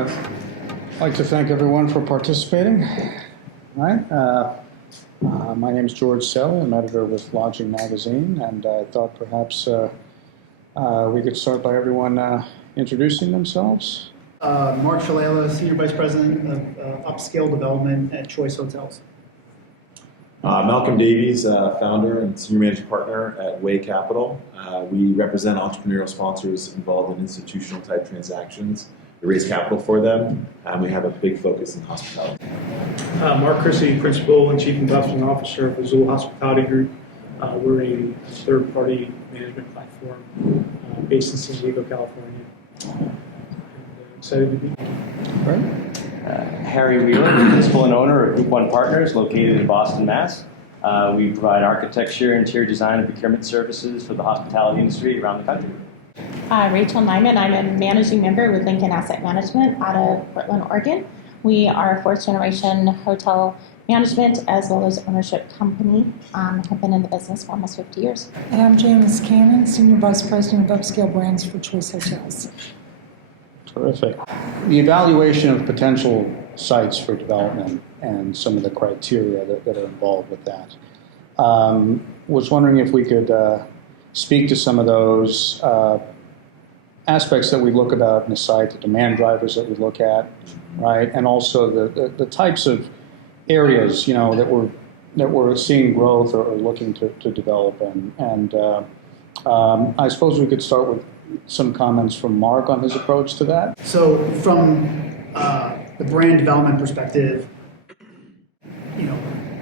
I'd like to thank everyone for participating. All right. My name is George Sell. I'm editor with Lodging Magazine, and I thought perhaps we could start by everyone introducing themselves. Mark Shalala, Senior Vice President of Upscale Development at Choice Hotels. Malcolm Davies, founder and senior managing partner at Way Capital. We represent entrepreneurial sponsors involved in institutional type transactions. We raise capital for them, and we have a big focus in hospitality. Mark Crisci, Principal and Chief Investment Officer of Azul Hospitality Group. We're a third-party management platform based in San Diego, California. Excited to be here. Right. Harry Wheeler, Principal and Owner of Group 1 Partners, located in Boston, Mass. We provide architecture, interior design, and procurement services for the hospitality industry around the country. Rachel Nyman. I'm a managing member with Lincoln Asset Management out of Portland, Oregon. We are a fourth-generation hotel management as well as ownership company. Have been in the business for almost 50 years. And I'm Janis Cannon, Senior Vice President of Upscale Brands for Choice Hotels. Terrific. The evaluation of potential sites for development and some of the criteria that are involved with that. Was wondering if we could speak to some of those aspects that we look about in the site, the demand drivers that we look at, right, and also the types of areas that we're seeing growth or looking to develop in. And I suppose we could start with some comments from Mark on his approach to that. So from the brand development perspective,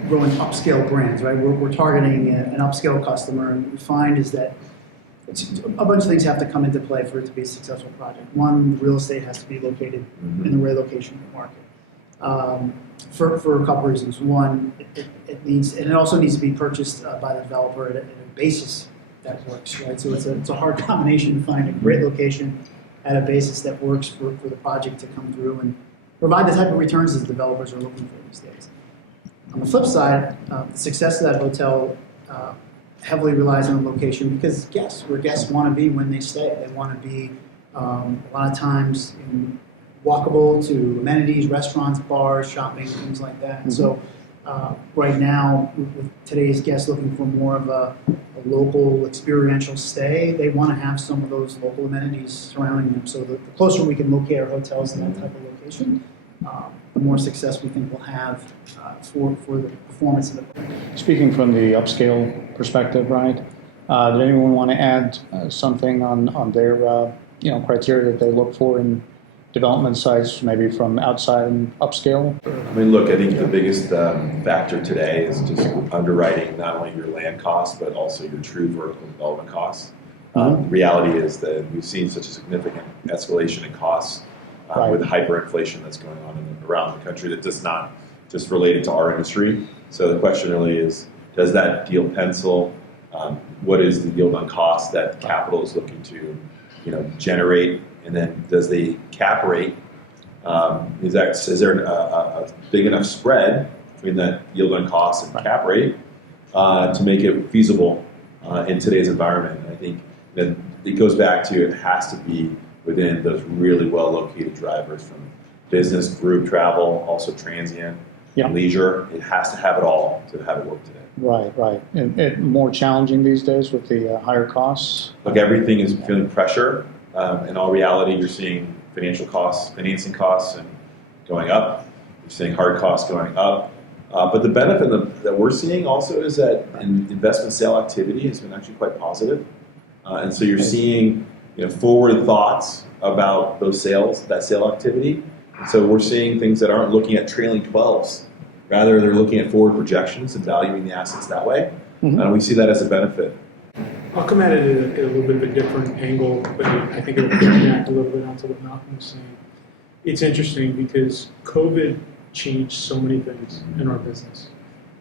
growing upscale brands, right? We're targeting an upscale customer, and what we find is that a bunch of things have to come into play for it to be a successful project. One, the real estate has to be located in the right location in the market. For a couple reasons. One, it also needs to be purchased by the developer at a basis that works, right? So it's a hard combination to find a great location at a basis that works for the project to come through and provide the type of returns that developers are looking for these days. On the flip side, the success of that hotel heavily relies on the location because where guests want to be when they stay. They want to be a lot of times walkable to amenities, restaurants, bars, shopping, things like that. Mm-hmm. So right now, with today's guests looking for more of a local experiential stay, they want to have some of those local amenities surrounding them. So the closer we can locate our hotels in that type of location, the more success we think we'll have for the performance of the brand. Speaking from the upscale perspective, right? Did anyone want to add something on their criteria that they look for in development sites, maybe from outside and upscale? I mean, look, I think the biggest factor today is just underwriting not only your land costs, but also your true vertical development costs. The reality is that we've seen such a significant escalation in costs with the hyperinflation that's going on around the country that does not just related to our industry. So the question really is, does that deal pencil? What is the yield on cost that capital is looking to generate? And then does the cap rate, is there a big enough spread between that yield on cost and cap rate to make it feasible in today's environment? And I think that it goes back to it has to be within those really well-located drivers from business, group travel, also transient, leisure. It has to have it all to have it work today. Right. And more challenging these days with the higher costs? Look, everything is feeling pressure. In all reality, you're seeing financing costs and going up. You're seeing hard costs going up. But the benefit that we're seeing also is that investment sale activity has been actually quite positive. And so you're seeing forward thoughts about those sales, that sale activity. And so we're seeing things that aren't looking at trailing 12s. Rather, they're looking at forward projections and valuing the assets that way. Mm-hmm. We see that as a benefit. I'll come at it at a little bit of a different angle, but I think it'll connect a little bit onto what Malcolm was saying. It's interesting because COVID changed so many things in our business.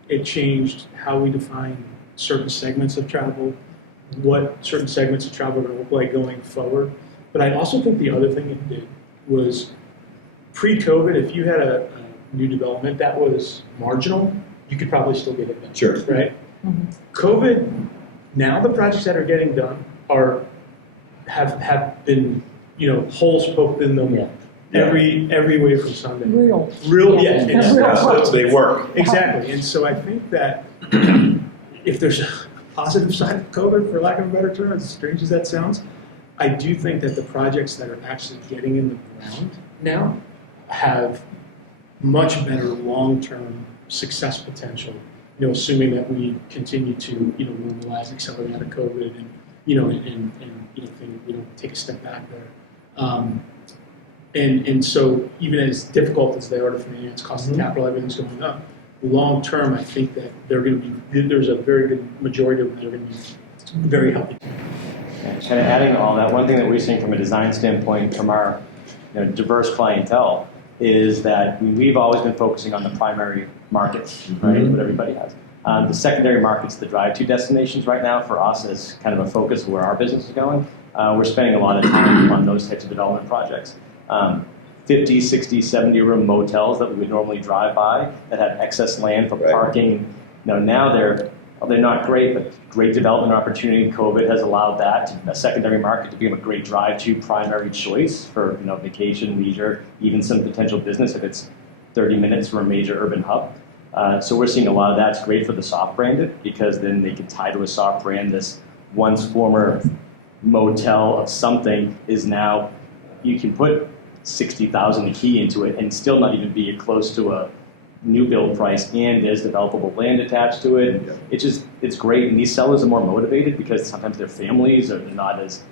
It changed how we define certain segments of travel, what certain segments of travel are going to look like going forward. But I also think the other thing it did was pre-COVID, if you had a new development that was marginal, you could probably still get it done. Sure. Right? Mm-hmm. COVID, now the projects that are getting done have been holes poked in them every way from Sunday. Real. Yeah. It's, Yeah. So they work. exactly. And so I think that if there's a positive side of COVID, for lack of a better term, as strange as that sounds, I do think that the projects that are actually getting in the ground now have much better long-term success potential, assuming that we continue to, normalize, accelerate out of COVID and, we don't take a step back there. And so even as difficult as they are to finance, cost of capital, everything's going up, long term, I think that there's a very good majority of them that are going to be very healthy. And kind of adding to all that, one thing that we're seeing from a design standpoint from our diverse clientele is that we've always been focusing on the primary markets, right, what everybody has. The secondary markets, the drive-to destinations right now for us is kind of a focus of where our business is going. We're spending a lot of time on those types of development projects. 50, 60, 70 room motels that we would normally drive by that have excess land for parking. Now they're not great, but great development opportunity. COVID has allowed that, a secondary market, to become a great drive-to primary choice for vacation, leisure, even some potential business if it's 30 minutes from a major urban hub. So we're seeing a lot of that's great for the soft branded because then they can tie to a soft brand. This once former motel of something is now, you can put 60,000 a key into it and still not even be close to a new build price, and there's developable land attached to it. It's great, and these sellers are more motivated because sometimes their families are not as,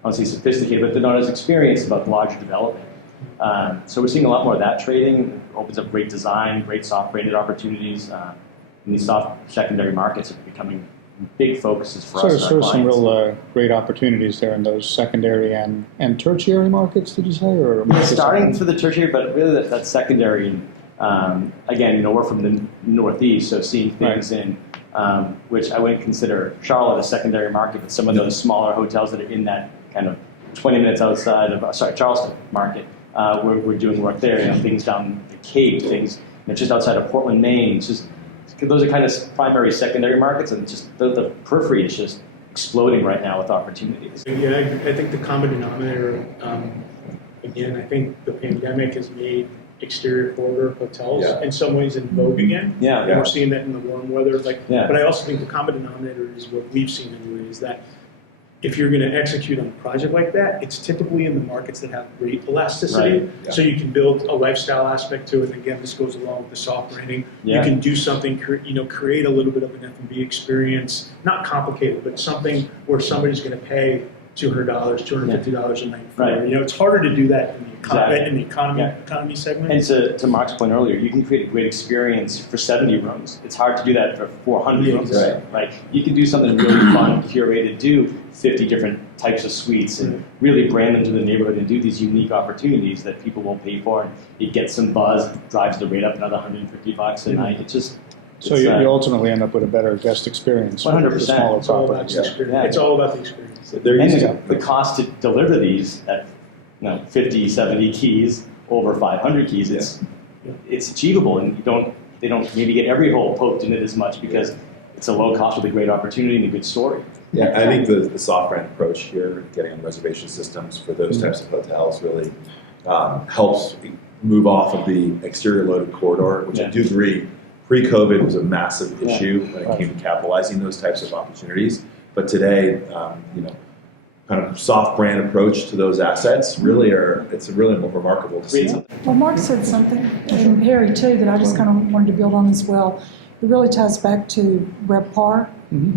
I don't say sophisticated, but they're not as experienced about larger development. So we're seeing a lot more of that trading. Opens up great design, great soft branded opportunities, and these soft secondary markets are becoming big focuses for us. So some real great opportunities there in those secondary and tertiary markets, did you say? Or starting for the tertiary, but really that secondary, again, we're from the Northeast, so seeing things in, which I wouldn't consider Charlotte a secondary market, but some of those smaller hotels that are in that kind of 20 minutes outside of, Charleston market, we're doing work there, things down the Cape, things just outside of Portland, Maine. It's just, those are kind of primary, secondary markets, and just the periphery is just exploding right now with opportunities. Yeah, I think the common denominator, again, I think the pandemic has made exterior corridor hotels in some ways in vogue again. Yeah. And we're seeing that in the warm weather. But I also think the common denominator is what we've seen anyway, is that if you're going to execute on a project like that, it's typically in the markets that have great elasticity. Right. Yeah. So you can build a lifestyle aspect to it. And again, this goes along with the soft branding. Yeah. You can do something, create a little bit of an F&B experience, not complicated, but something where somebody's going to pay $200, $250 a night for. Right. It's harder to do that in the, Exactly. in the economy segment. And to Mark's point earlier, you can create a great experience for 70 rooms. It's hard to do that for 400 rooms. Right. You can do something really fun, curated, do 50 different types of suites and really brand them to the neighborhood and do these unique opportunities that people will pay for. And it gets some buzz, drives the rate up another $150 a night. So you ultimately end up with a better guest experience. 100%. For the smaller It's all about properties. the experience. Yeah. It's all about the experience. So they're And using the cost to deliver these at 50, 70 keys, over 500 keys, it's achievable, and they don't maybe get every hole poked in it as much because it's a low cost with a great opportunity and a good story. Yeah, I think the soft brand approach here, getting on reservation systems for those types of hotels really helps move off of the exterior loaded corridor, which I do agree, pre-COVID was a massive issue when it came to capitalizing those types of opportunities. But today, kind of soft brand approach to those assets it's really remarkable to see. Well, Mark said something, and Harry too, that I just kind of wanted to build on as well. It really ties back to RevPAR,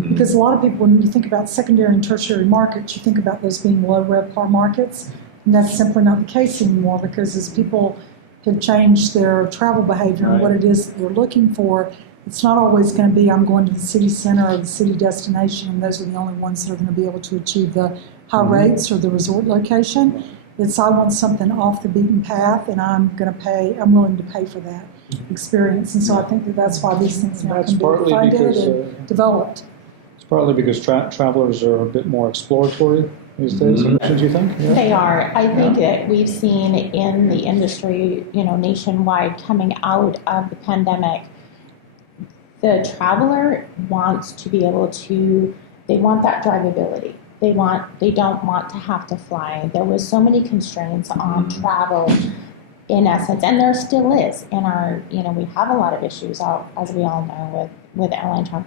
because a lot of people, when you think about secondary and tertiary markets, you think about those being low RevPAR markets, and that's simply not the case anymore, because as people have changed their travel behavior and what it is that they're looking for, it's not always going to be, I'm going to the city center or the city destination, and those are the only ones that are going to be able to achieve the high rates or the resort location. It's, I want something off the beaten path, and I'm willing to pay for that experience. And so I think that's why these things now can be funded and developed. It's partly because travelers are a bit more exploratory these days, don't you think? Yeah. They are. I think that we've seen in the industry, nationwide coming out of the pandemic, the traveler wants to be able to, they want that drivability. They don't want to have to fly. There was so many constraints on travel in essence, and there still is in our, we have a lot of issues, as we all know, with airline travel.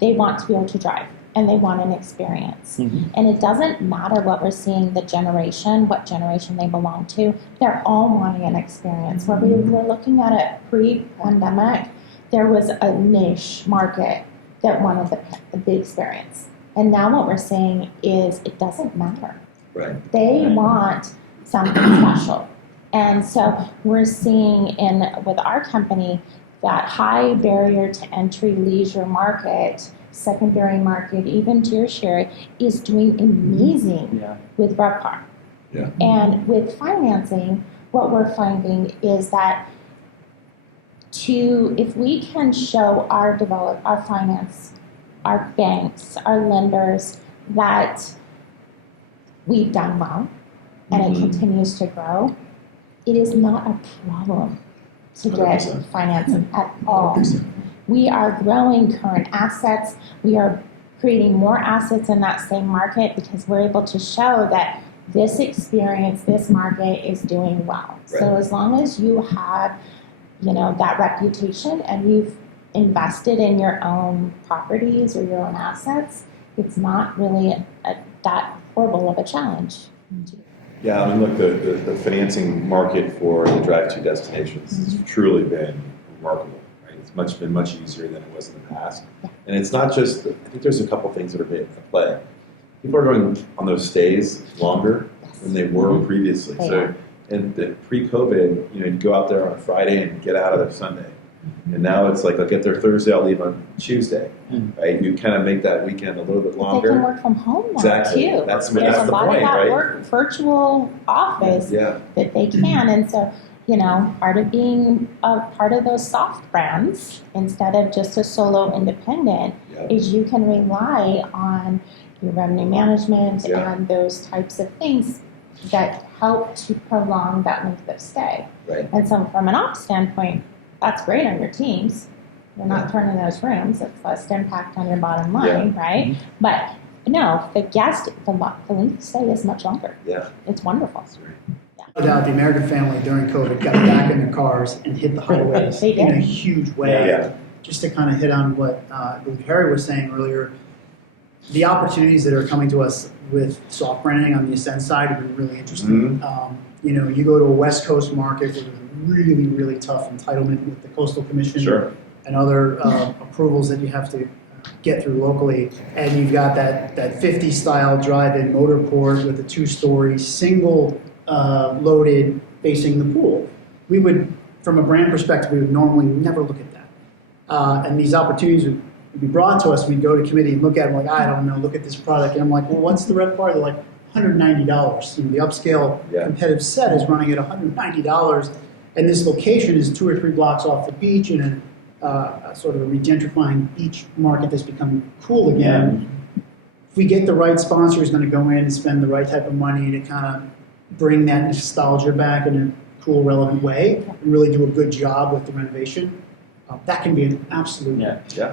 They want to be able to drive, and they want an experience. And it doesn't matter what we're seeing, what generation they belong to. They're all wanting an experience. Where we were looking at it pre-pandemic, there was a niche market that wanted the experience. And now what we're seeing is it doesn't matter. Right. They want something special. And so we're seeing with our company that high barrier to entry leisure market, secondary market, even tertiary, is doing amazing with RevPAR. Yeah. And with financing, what we're finding is that if we can show our finance, our banks, our lenders that we've done well and it continues to grow, it is not a problem to get 100%. financing at all. We are growing current assets. We are creating more assets in that same market because we're able to show that this experience, this market is doing well. Right. So as long as you have, that reputation and you've invested in your own properties or your own assets, it's not really that horrible of a challenge. Yeah, I mean, look, the financing market for the drive-to destinations has truly been remarkable, right? It's been much easier than it was in the past. And it's not just, I think there's a couple things that are at play. People are going on those stays longer than they were previously. So, and pre-COVID, you'd go out there on a Friday and get out of there Sunday. And now it's like, I'll get there Thursday, I'll leave on Tuesday, right? You kind of make that weekend a little bit longer. They can work from home now Exactly. too. That's There's the a lot point, of that right? work, virtual office that they can. And so, part of being a part of those soft brands instead of just a solo independent is you can rely on your revenue management and those types of things that help to prolong that length of stay. Right. And so from an ops standpoint, that's great on your teams. You're not turning those rooms. It's less impact on your bottom line, right? But no, the length of stay is much longer. Yeah. It's wonderful. No doubt, the American family during COVID got back in their cars and hit the highways They did. in a huge way. Yeah. Just to kind of hit on what I believe Harry was saying earlier, the opportunities that are coming to us with soft branding on the Ascend side have been really interesting. You go to a West Coast market where there's really, really tough entitlement with the Coastal Commission and other approvals that you have to get through locally, and you've got that 50s style drive-in motor port with a 2-story single loaded facing the pool. We would, from a brand perspective, we would normally never look at that. And these opportunities would be brought to us. We'd go to committee and look at it, like, I don't know, look at this product. And I'm like, well, what's the RevPAR? They're like, $190. The upscale competitive set is running at $190. And this location is 2 or 3 blocks off the beach in a sort of a regentrifying beach market that's becoming cool again. If we get the right sponsor who's going to go in and spend the right type of money to kind of bring that nostalgia back in a cool, relevant way and really do a good job with the renovation, that can be an absolute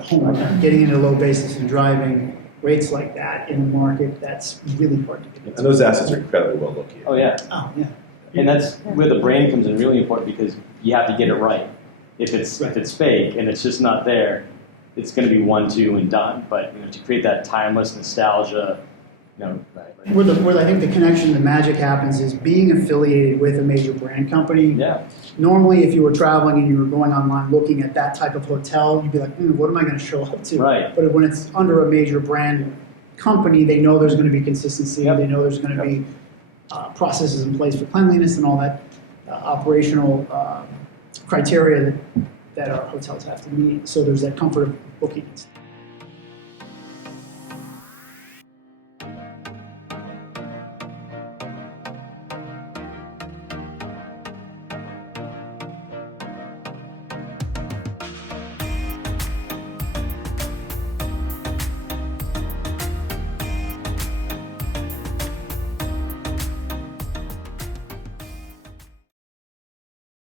home run. Getting into low basis and driving rates like that in a market that's really hard to get. And those assets are incredibly well located. Oh, yeah. Oh, yeah. And that's where the brand comes in really important because you have to get it right. If it's fake and it's just not there, it's going to be 1, 2, and done. But to create that timeless nostalgia, Where I think the connection, the magic happens is being affiliated with a major brand company. Yeah. Normally, if you were traveling and you were going online looking at that type of hotel, you'd be like, what am I going to show up to? Right. But when it's under a major brand company, they know there's going to be consistency. They know there's going to be processes in place for cleanliness and all that operational criteria that our hotels have to meet. So there's that comfort of booking.